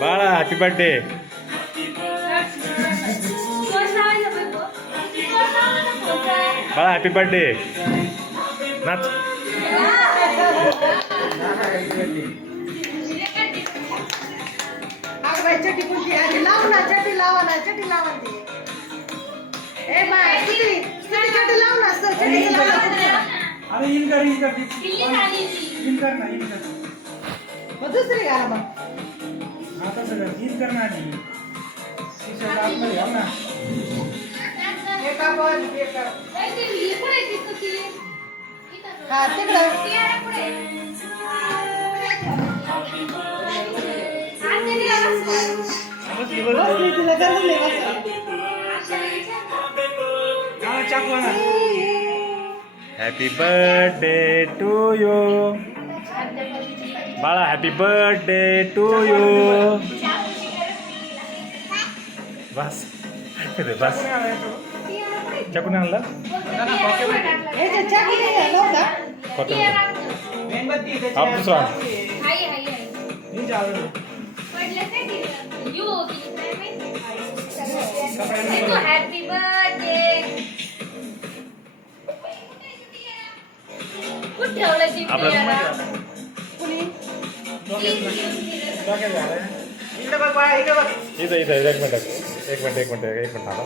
बाळा happy birthday. बाळा happy birthday. नाच. चटी कोणती आधी लाव ना, चटी लावा ना, चटी लावा ते. ए बाय चटी चटी लाव ना, चटी लावा. अरे इन कर ना इन कर. मग दुसरी घाला मग. आता सगळं इन कर ना आधी. शिक्षक आतमध्ये घाल ना. एका बॉल एका. हा तिकडं. बसली तिला गरज नाही बसायला. चाकू ना. Happy birthday to you. बाळा हॅपी बर्थडे टू यू. बस बस. चकून आणला याच्यात चटी नाही घालू का? मेणबत्ती त्याची आप दुसरा. ही जाऊ. Happy birthday. कुठं ठेवलं ती कुणी? इकडे बघ बाळा, इकडे बघ. इथं एक मिनिट थांबा.